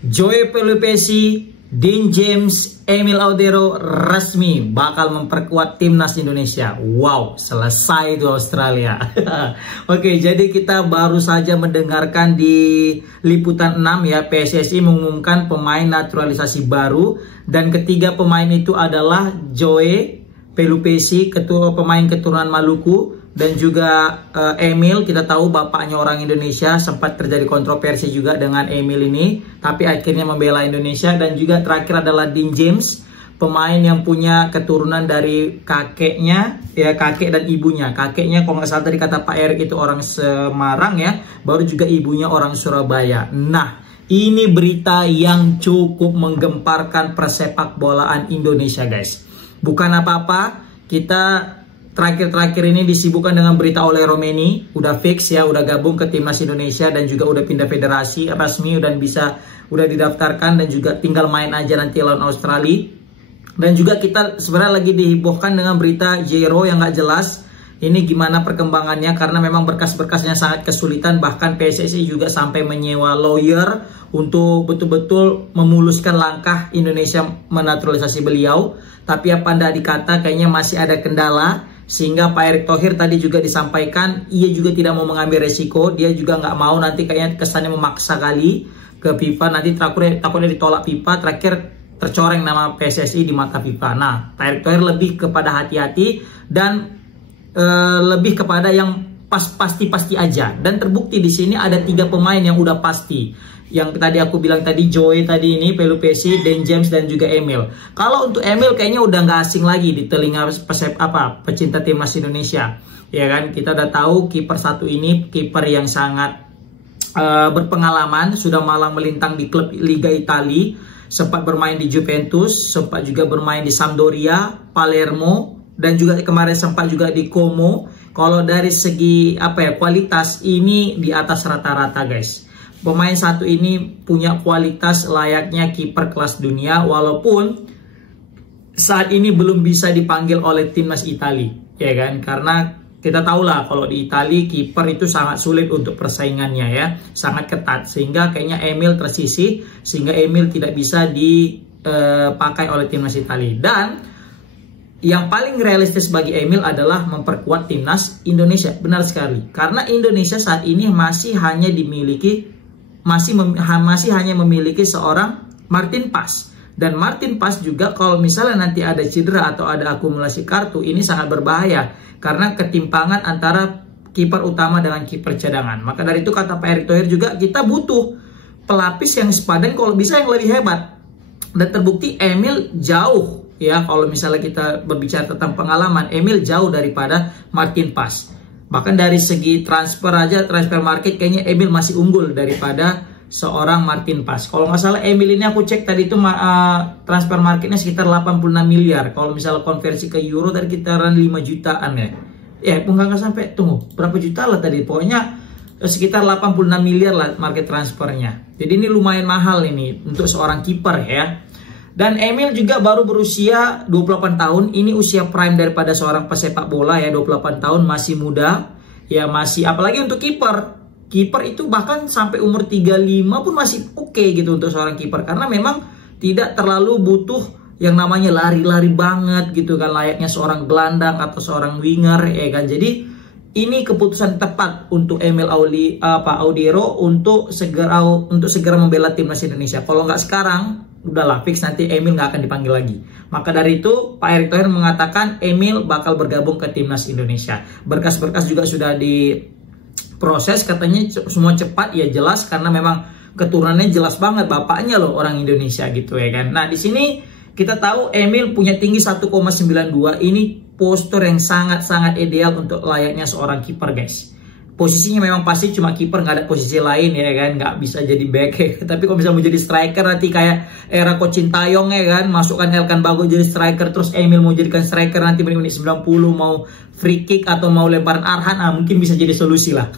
Joe Pelupesi, Dean James, Emil Audero resmi bakal memperkuat timnas Indonesia. Wow, selesai itu Australia. Oke, jadi kita baru saja mendengarkan di liputan 6 ya, PSSI mengumumkan pemain naturalisasi baru, dan ketiga pemain itu adalah Joe Pelupesi, pemain keturunan Maluku, dan juga Emil. Kita tahu bapaknya orang Indonesia, sempat terjadi kontroversi juga dengan Emil ini, tapi akhirnya membela Indonesia. Dan juga terakhir adalah Dean James, pemain yang punya keturunan dari kakeknya, ya, kakek dan ibunya. Kakeknya kalau nggak salah tadi kata Pak Erik itu orang Semarang ya, baru juga ibunya orang Surabaya. Nah, ini berita yang cukup menggemparkan persepak bolaan Indonesia, guys. Bukan apa-apa, kita terakhir-terakhir ini disibukkan dengan berita oleh Romeni, udah fix ya, udah gabung ke timnas Indonesia dan juga udah pindah federasi resmi dan udah didaftarkan dan juga tinggal main aja nanti lawan Australia. Dan juga kita sebenarnya lagi dihiburkan dengan berita Jero yang nggak jelas ini gimana perkembangannya, karena memang berkas-berkasnya sangat kesulitan, bahkan PSSI juga sampai menyewa lawyer untuk betul-betul memuluskan langkah Indonesia menaturalisasi beliau. Tapi apa anda dikata kayaknya masih ada kendala, sehingga Pak Erick Thohir tadi juga disampaikan ia juga tidak mau mengambil resiko, dia juga nggak mau nanti kayaknya kesannya memaksa kali ke FIFA, nanti takutnya ditolak FIFA, terakhir tercoreng nama PSSI di mata FIFA. Nah, Pak Erick Thohir lebih kepada hati-hati dan lebih kepada yang pasti-pasti aja, dan terbukti di sini ada 3 pemain yang udah pasti. Yang tadi aku bilang tadi, Joe tadi ini, Pelupesi, Dean James, dan juga Emil. Kalau untuk Emil kayaknya udah nggak asing lagi di telinga pecinta timnas Indonesia. Ya kan, kita udah tahu kiper satu ini kiper yang sangat berpengalaman, sudah malang melintang di klub Liga Italia, sempat bermain di Juventus, sempat juga bermain di Sampdoria, Palermo, dan juga kemarin sempat juga di Como. Kalau dari segi kualitas ini di atas rata-rata, guys. Pemain satu ini punya kualitas layaknya kiper kelas dunia, walaupun saat ini belum bisa dipanggil oleh timnas Italia, ya kan? Karena kita tahu lah kalau di Italia kiper itu sangat sulit untuk persaingannya ya, sangat ketat, sehingga kayaknya Emil tersisih, sehingga Emil tidak bisa dipakai oleh timnas Italia. Dan yang paling realistis bagi Emil adalah memperkuat timnas Indonesia. Benar sekali, karena Indonesia saat ini masih hanya memiliki seorang Martin Paes. Dan Martin Paes juga kalau misalnya nanti ada cedera atau ada akumulasi kartu, ini sangat berbahaya karena ketimpangan antara kiper utama dengan kiper cadangan. Maka dari itu kata Pak Erick Thohir juga, kita butuh pelapis yang sepadan, kalau bisa yang lebih hebat. Dan terbukti Emil jauh ya, kalau misalnya kita berbicara tentang pengalaman, Emil jauh daripada Martin Paes. Bahkan dari segi transfer market kayaknya Emil masih unggul daripada seorang Martin Paes. Kalau nggak salah Emil ini aku cek tadi itu transfer marketnya sekitar 86 miliar. Kalau misalnya konversi ke euro tadi sekitaran 5 jutaan ya. Ya nggak sampai, tunggu berapa juta lah tadi. Pokoknya sekitar 86 miliar lah market transfernya. Jadi ini lumayan mahal ini untuk seorang kiper ya. Dan Emil juga baru berusia 28 tahun. Ini usia prime daripada seorang pesepak bola ya, 28 tahun, masih muda. Ya masih, apalagi untuk kiper. Kiper itu bahkan sampai umur 35 pun masih oke gitu untuk seorang kiper. Karena memang tidak terlalu butuh yang namanya lari-lari banget gitu kan, layaknya seorang gelandang atau seorang winger ya kan. Jadi ini keputusan tepat untuk Emil Audero untuk segera membela timnas Indonesia. Kalau nggak sekarang, udahlah fix nanti Emil nggak akan dipanggil lagi. Maka dari itu Pak Erick Thohir mengatakan Emil bakal bergabung ke timnas Indonesia. Berkas-berkas juga sudah diproses, katanya semua cepat ya, jelas karena memang keturunannya jelas banget, bapaknya loh orang Indonesia gitu ya kan. Nah di sini kita tahu Emil punya tinggi 1,92, ini postur yang sangat-sangat ideal untuk layaknya seorang kiper, guys. Posisinya memang pasti cuma kiper, nggak ada posisi lain ya kan, nggak bisa jadi back ya. Tapi kalau bisa mau jadi striker nanti kayak era Coach Sintayong ya kan, masukkan Elkan Bagot jadi striker, terus Emil mau jadikan striker nanti menit 90 mau free kick atau mau lemparan Arhan, mungkin bisa jadi solusi lah.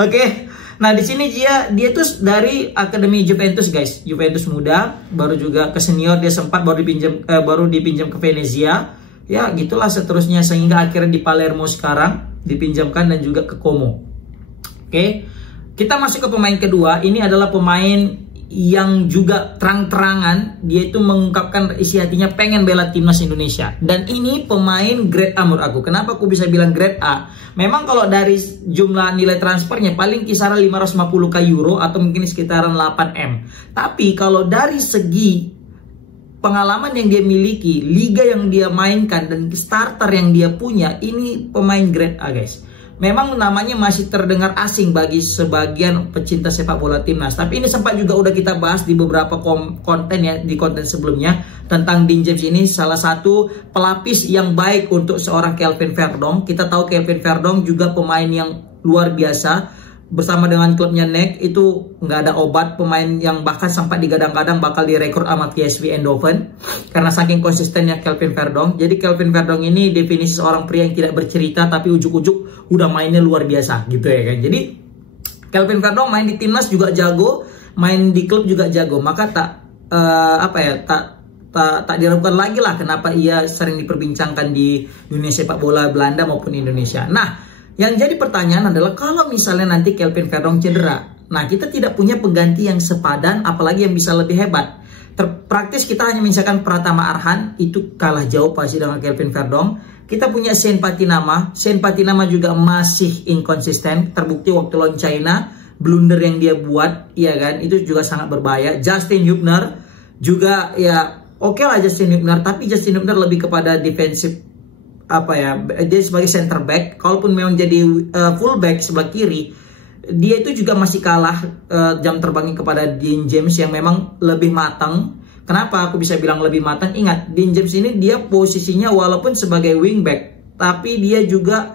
Oke. Nah di sini dia tuh dari akademi Juventus, guys. Juventus muda, baru juga ke senior, dia sempat baru dipinjam ke Venezia. Ya gitulah seterusnya, sehingga akhirnya di Palermo sekarang dipinjamkan dan juga ke Como. Oke. Kita masuk ke pemain kedua. Ini adalah pemain yang juga terang-terangan dia itu mengungkapkan isi hatinya pengen bela timnas Indonesia. Dan ini pemain grade A menurut aku. Kenapa aku bisa bilang grade A? Memang kalau dari jumlah nilai transfernya paling kisaran 550k euro atau mungkin sekitaran 8M. Tapi kalau dari segi pengalaman yang dia miliki, liga yang dia mainkan, dan starter yang dia punya, ini pemain grade A guys. Memang namanya masih terdengar asing bagi sebagian pecinta sepak bola timnas. Tapi ini sempat juga udah kita bahas di beberapa konten ya, di konten sebelumnya, tentang Dean James ini salah satu pelapis yang baik untuk seorang Kelvin Verdonk. Kita tahu Kelvin Verdonk juga pemain yang luar biasa. Bersama dengan klubnya NEC itu nggak ada obat, pemain yang bahkan sampai digadang-gadang bakal direkrut sama PSV Eindhoven karena saking konsistennya Kelvin Verdonk. Jadi Kelvin Verdonk ini definisi seorang pria yang tidak bercerita tapi ujuk-ujuk udah mainnya luar biasa gitu ya kan. Jadi Kelvin Verdonk main di timnas juga jago, main di klub juga jago, maka tak diragukan lagi lah kenapa ia sering diperbincangkan di dunia sepak bola Belanda maupun Indonesia. Nah, yang jadi pertanyaan adalah kalau misalnya nanti Kelvin Verdonk cedera, nah kita tidak punya pengganti yang sepadan, apalagi yang bisa lebih hebat. Praktis kita hanya misalkan Pratama Arhan, itu kalah jauh pasti dengan Kelvin Verdonk. Kita punya Shane Patinama juga masih inkonsisten, terbukti waktu lawan China, blunder yang dia buat, ya kan, itu juga sangat berbahaya. Justin Hubner juga ya oke lah Justin Hubner, tapi Justin Hubner lebih kepada defensif dia sebagai center back. Kalaupun memang jadi full back sebelah kiri, dia itu juga masih kalah jam terbangnya kepada Dean James yang memang lebih matang. Kenapa aku bisa bilang lebih matang? Ingat, Dean James ini dia posisinya walaupun sebagai wingback, tapi dia juga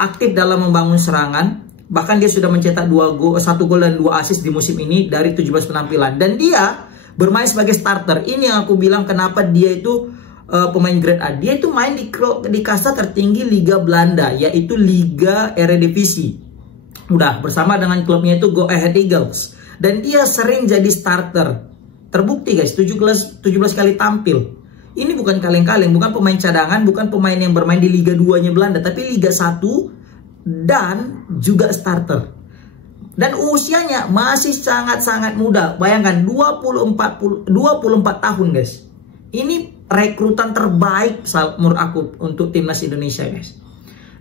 aktif dalam membangun serangan. Bahkan dia sudah mencetak 1 gol dan 2 assist di musim ini dari 17 penampilan. Dan dia bermain sebagai starter. Ini yang aku bilang kenapa dia itu pemain grade A. Dia itu main di kasta tertinggi Liga Belanda, yaitu Liga Eredivisie. Udah bersama dengan klubnya itu Go Ahead Eagles. Dan dia sering jadi starter. Terbukti guys, 17 kali tampil. Ini bukan kaleng-kaleng, bukan pemain cadangan, bukan pemain yang bermain di Liga 2-nya Belanda, tapi Liga 1 dan juga starter. Dan usianya masih sangat-sangat muda. Bayangkan 24 tahun guys. Ini rekrutan terbaik menurut aku untuk timnas Indonesia guys.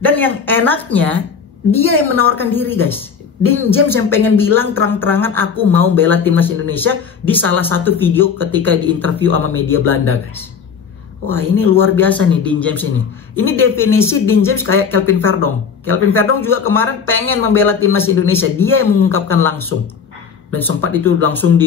Dan yang enaknya dia yang menawarkan diri guys. Dean James yang pengen bilang terang-terangan aku mau bela timnas Indonesia di salah satu video ketika di interview sama media Belanda guys. Wah, ini luar biasa nih Dean James ini. Ini definisi Dean James kayak Kelvin Verdonk. Kelvin Verdonk juga kemarin pengen membela timnas Indonesia. Dia yang mengungkapkan langsung. Dan sempat itu langsung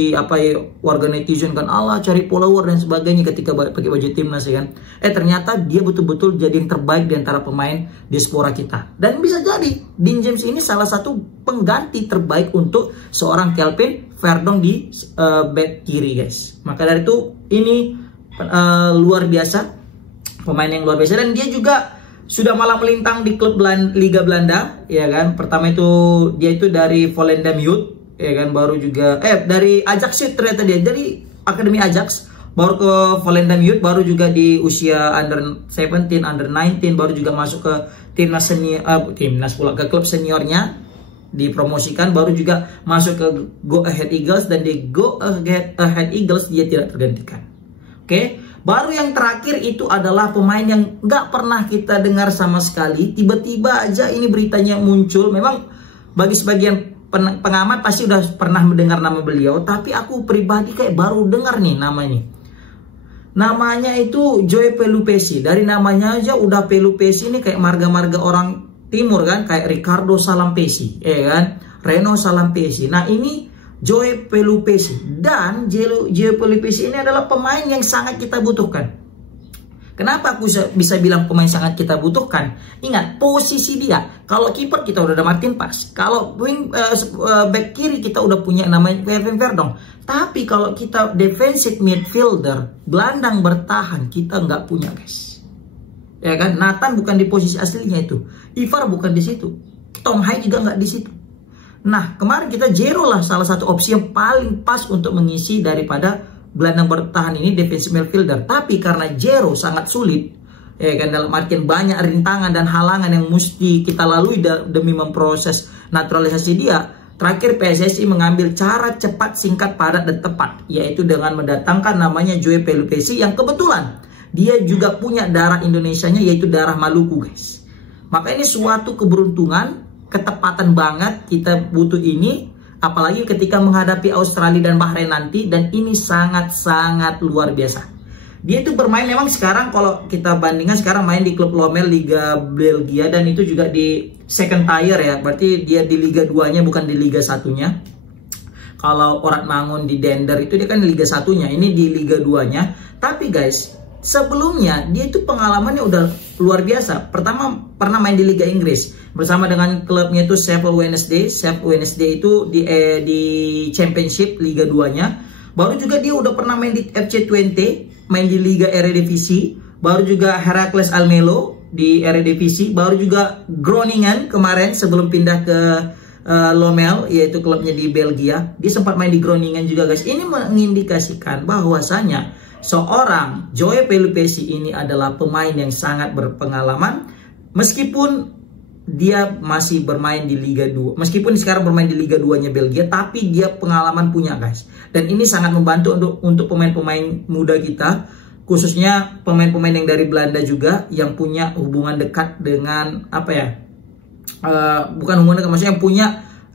warga netizen kan, Allah cari follower dan sebagainya ketika pakai baju timnas ya kan. Ternyata dia betul-betul jadi yang terbaik di antara pemain diaspora kita. Dan bisa jadi Dean James ini salah satu pengganti terbaik untuk seorang Kelvin Verdonk di back kiri guys. Maka dari itu ini luar biasa, pemain yang luar biasa. Dan dia juga sudah malah melintang di klub Liga Belanda ya kan. Pertama itu dia itu dari Volendam Youth ya kan, baru juga dari Ajax ternyata dia dari Akademi Ajax, baru ke Volendam Youth, baru juga di usia under 17, under 19, baru juga masuk ke timnas senior, ke klub seniornya dipromosikan, baru juga masuk ke Go Ahead Eagles, dan di Go Ahead Eagles dia tidak tergantikan. Oke, baru yang terakhir itu adalah pemain yang nggak pernah kita dengar sama sekali, tiba-tiba aja ini beritanya muncul. Memang bagi sebagian pengamat pasti udah pernah mendengar nama beliau, tapi aku pribadi kayak baru dengar nih nama ini. Namanya itu Joe Pelupesi. Dari namanya aja udah Pelupesi ini kayak marga-marga orang timur kan, kayak Ricardo Salampesi, ya kan, Reno Salampesi. Nah ini Joe Pelupesi, dan Joe Pelupesi ini adalah pemain yang sangat kita butuhkan. Kenapa aku bisa bilang pemain sangat kita butuhkan? Ingat posisi dia. Kalau kiper kita udah ada Martin Pas. Kalau back kiri kita udah punya namanya Kelvin Verdonk. Tapi kalau kita defensive midfielder, gelandang bertahan, kita nggak punya guys. Ya kan? Nathan bukan di posisi aslinya itu. Ivar bukan di situ. Tom Hai juga nggak di situ. Nah kemarin kita Jero lah salah satu opsi yang paling pas untuk mengisi daripada gelandang bertahan ini, defensive midfielder. Tapi karena Jero sangat sulit, ya kan, dalam artian banyak rintangan dan halangan yang mesti kita lalui demi memproses naturalisasi dia, Terakhir PSSI mengambil cara cepat, singkat, padat, dan tepat, yaitu dengan mendatangkan namanya Joey Pelupessy yang kebetulan dia juga punya darah Indonesianya, yaitu darah Maluku, guys. Maka ini suatu keberuntungan, ketepatan banget kita butuh ini, apalagi ketika menghadapi Australia dan Bahrain nanti, dan ini sangat-sangat luar biasa. Dia itu bermain memang sekarang kalau kita bandingkan sekarang main di klub Lommel Liga Belgia, dan itu juga di second tier ya. Berarti dia di Liga 2-nya bukan di Liga 1-nya. Kalau Orat Mangun di Dender itu dia kan di Liga 1-nya, ini di Liga 2-nya. Tapi guys, sebelumnya dia itu pengalamannya udah luar biasa. Pertama pernah main di Liga Inggris bersama dengan klubnya itu Sheffield Wednesday. Sheffield Wednesday itu di Championship Liga 2-nya. Baru juga dia udah pernah main di FC Twente, main di Liga Eredivisie. Baru juga Heracles Almelo di Eredivisie. Baru juga Groningen kemarin sebelum pindah ke Lommel, yaitu klubnya di Belgia. Dia sempat main di Groningen juga, guys. Ini mengindikasikan bahwasanya seorang Joey Pelupessy ini adalah pemain yang sangat berpengalaman. Meskipun dia masih bermain di Liga 2, meskipun sekarang bermain di Liga 2-nya Belgia, tapi dia pengalaman punya, guys. Dan ini sangat membantu untuk pemain-pemain muda kita, khususnya pemain-pemain yang dari Belanda juga, yang punya hubungan dekat dengan apa ya, bukan hubungan dekat, maksudnya punya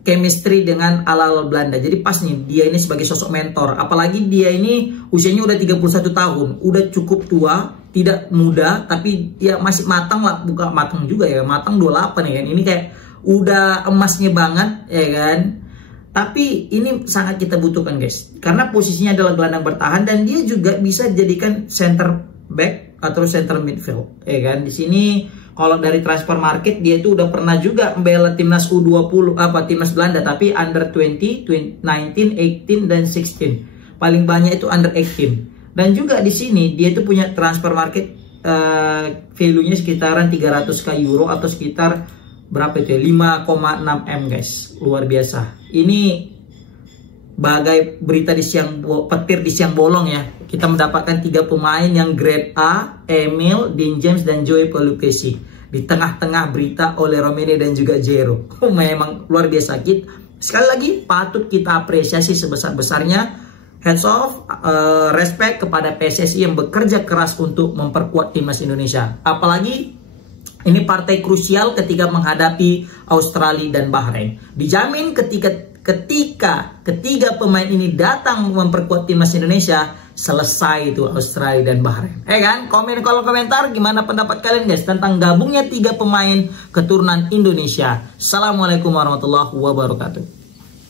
chemistry dengan ala-ala Belanda. Jadi pas nih dia ini sebagai sosok mentor. Apalagi dia ini usianya udah 31 tahun, udah cukup tua, tidak muda, tapi ya masih matang lah, bukan matang juga ya, matang 28 ya kan. Ini kayak udah emasnya banget ya kan. Tapi ini sangat kita butuhkan, guys, karena posisinya adalah gelandang bertahan, dan dia juga bisa dijadikan center back atau center midfield ya kan. Di sini kalau dari transfer market dia itu udah pernah juga membela timnas U20 timnas Belanda, tapi under 20, 19, 18 dan 16. Paling banyak itu under 18. Dan juga di sini dia itu punya transfer market value-nya sekitaran 300k euro atau sekitar berapa itu ya? 5,6 M, guys. Luar biasa. Ini bagai berita di siang petir di siang bolong ya. Kita mendapatkan 3 pemain yang grade A, Emil, Dean James, dan Joey Pelupessy di tengah-tengah berita oleh Romene dan juga Jero. Memang luar biasa. Sekali lagi patut kita apresiasi sebesar-besarnya. Heads off, respect kepada PSSI yang bekerja keras untuk memperkuat timnas Indonesia. Apalagi ini partai krusial ketika menghadapi Australia dan Bahrain. Dijamin ketika ketiga pemain ini datang memperkuat timnas Indonesia, selesai itu Australia dan Bahrain. Kan? Komen kalau komentar gimana pendapat kalian, guys, tentang gabungnya 3 pemain keturunan Indonesia. Assalamualaikum warahmatullahi wabarakatuh.